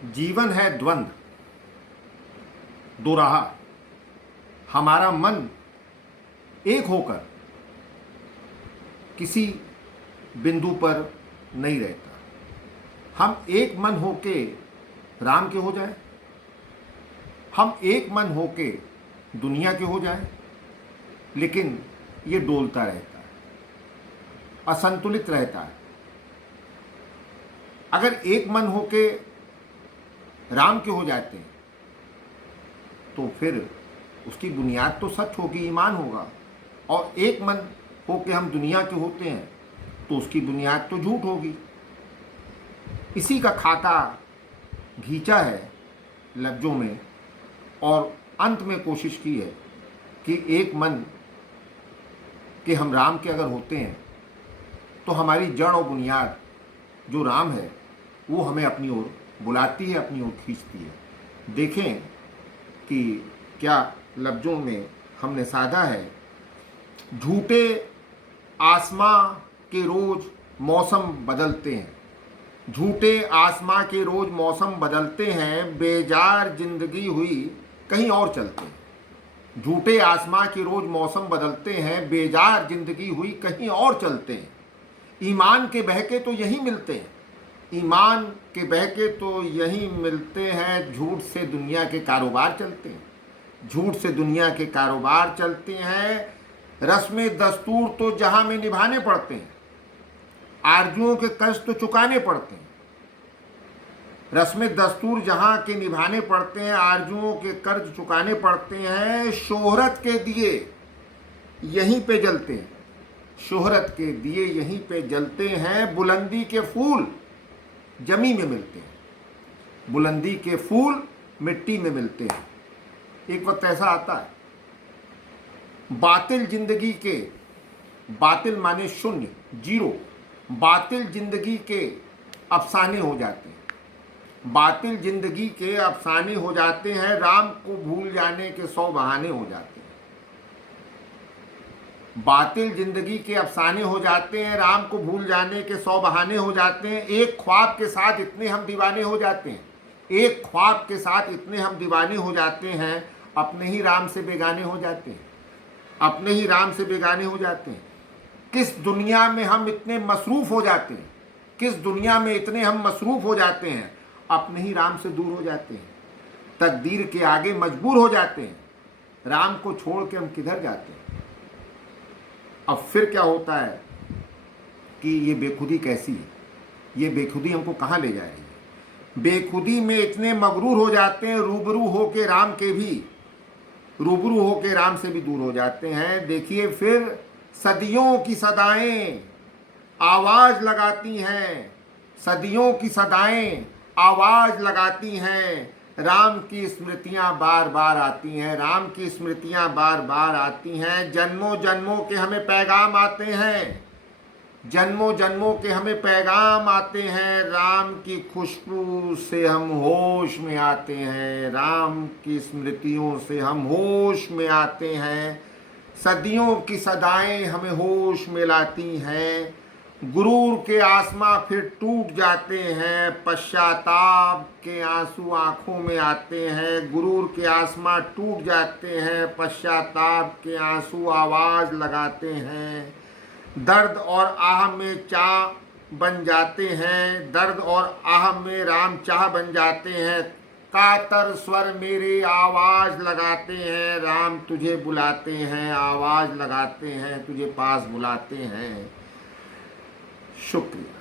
जीवन है द्वंद्व, दो राह। हमारा मन एक होकर किसी बिंदु पर नहीं रहता। हम एक मन होके राम के हो जाए, हम एक मन होके दुनिया के हो जाए, लेकिन ये डोलता रहता है, असंतुलित रहता है। अगर एक मन होके राम के हो जाते हैं तो फिर उसकी बुनियाद तो सच होगी, ईमान होगा। और एक मन होके हम दुनिया के होते हैं तो उसकी बुनियाद तो झूठ होगी। इसी का खाका घींचा है लफ्ज़ों में और अंत में कोशिश की है कि एक मन के हम राम के अगर होते हैं तो हमारी जड़ और बुनियाद जो राम है वो हमें अपनी ओर बुलाती है, अपनी ओर खींचती है। देखें कि क्या लफ्ज़ों में हमने साधा है। झूठे आसमां के रोज़ मौसम बदलते हैं, झूठे आसमां के रोज़ मौसम बदलते हैं, बेजार जिंदगी हुई कहीं और चलते हैं। झूठे आसमां के रोज़ मौसम बदलते हैं, बेजार जिंदगी हुई कहीं और चलते हैं। ईमान के बहके तो यहीं मिलते हैं, ईमान के बहके तो यहीं मिलते हैं। झूठ से दुनिया के कारोबार चलते हैं, झूठ से दुनिया के कारोबार चलते हैं। रस्म दस्तूर तो जहां में निभाने पड़ते हैं, आरजुओं के कर्ज तो चुकाने पड़ते हैं। रस्म दस्तूर जहां के निभाने पड़ते हैं, आरजुओं के कर्ज चुकाने पड़ते हैं। शोहरत के दिए यहीं पे जलते हैं, शोहरत के दिए यहीं पे जलते हैं। बुलंदी के फूल जमी में मिलते हैं, बुलंदी के फूल मिट्टी में मिलते हैं। एक वक्त ऐसा आता है बातिल जिंदगी के, बातिल माने शून्य, जीरो, बातिल जिंदगी के अफसाने हो जाते हैं, बातिल जिंदगी के अफसाने हो जाते हैं। राम को भूल जाने के 100 बहाने हो जाते हैं, बातिल जिंदगी के अफसाने हो जाते हैं। राम को भूल जाने के 100 बहाने हो जाते हैं। एक ख्वाब के साथ इतने हम दीवाने हो जाते हैं, एक ख्वाब के साथ इतने हम दीवाने हो जाते हैं, अपने ही राम से बेगाने हो जाते हैं, अपने ही राम से बेगाने हो जाते हैं। किस दुनिया में हम इतने मसरूफ़ हो जाते हैं, किस दुनिया में इतने हम मसरूफ़ हो जाते हैं, अपने ही राम से दूर हो जाते हैं, तकदीर के आगे मजबूर हो जाते हैं। राम को छोड़ के हम किधर जाते हैं। अब फिर क्या होता है कि ये बेखुदी कैसी है, ये बेखुदी हमको कहाँ ले जाएगी। बेखुदी में इतने मगरूर हो जाते हैं, रूबरू हो के राम के भी, रूबरू हो के राम से भी दूर हो जाते हैं। देखिए फिर सदियों की सदाएं आवाज़ लगाती हैं, सदियों की सदाएं आवाज़ लगाती हैं। राम की स्मृतियां बार बार आती हैं, राम की स्मृतियां बार बार आती हैं। जन्मों जन्मों के हमें पैगाम आते हैं, जन्मों जन्मों के हमें पैगाम आते हैं। राम की खुशबू से हम होश में आते हैं, राम की स्मृतियों से हम होश में आते हैं। सदियों की सदाएं हमें होश में लाती हैं। गुरूर के आसमां फिर टूट जाते हैं, पश्चाताप के आंसू आंखों में आते हैं। गुरूर के आसमां टूट जाते हैं, पश्चाताप के आंसू आवाज़ लगाते हैं। दर्द और आह में चाह बन जाते हैं, दर्द और आह में राम चाह बन जाते हैं। कातर स्वर मेरे आवाज़ लगाते हैं, राम तुझे बुलाते हैं, आवाज़ लगाते हैं, तुझे पास बुलाते हैं। शुक्रिया।